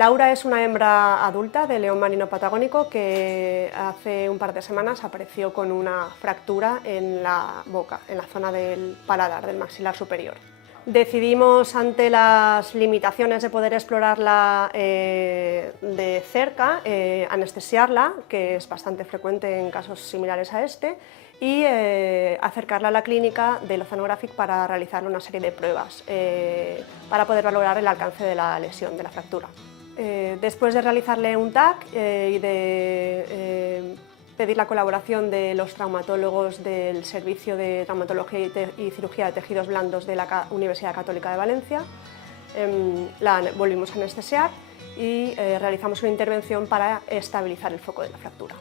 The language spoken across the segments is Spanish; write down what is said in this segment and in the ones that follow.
Laura es una hembra adulta de león marino patagónico que hace un par de semanas apareció con una fractura en la boca, en la zona del paladar, del maxilar superior. Decidimos, ante las limitaciones de poder explorarla de cerca, anestesiarla, que es bastante frecuente en casos similares a este, y acercarla a la clínica del Oceanographic para realizarle una serie de pruebas para poder valorar el alcance de la lesión, de la fractura. Después de realizarle un TAC y de pedir la colaboración de los traumatólogos del Servicio de Traumatología y Cirugía de Tejidos Blandos de la Universidad Católica de Valencia, la volvimos a anestesiar y realizamos una intervención para estabilizar el foco de la fractura.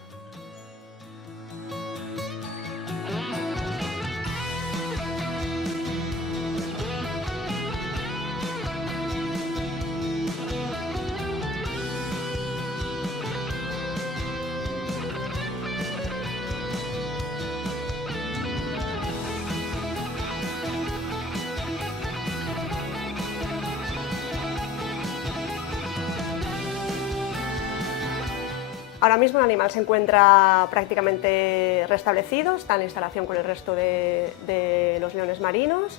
Ahora mismo el animal se encuentra prácticamente restablecido, está en instalación con el resto de los leones marinos,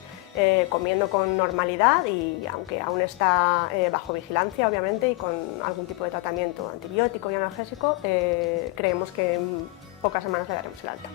comiendo con normalidad y aunque aún está bajo vigilancia obviamente y con algún tipo de tratamiento antibiótico y analgésico, creemos que en pocas semanas le daremos el alta.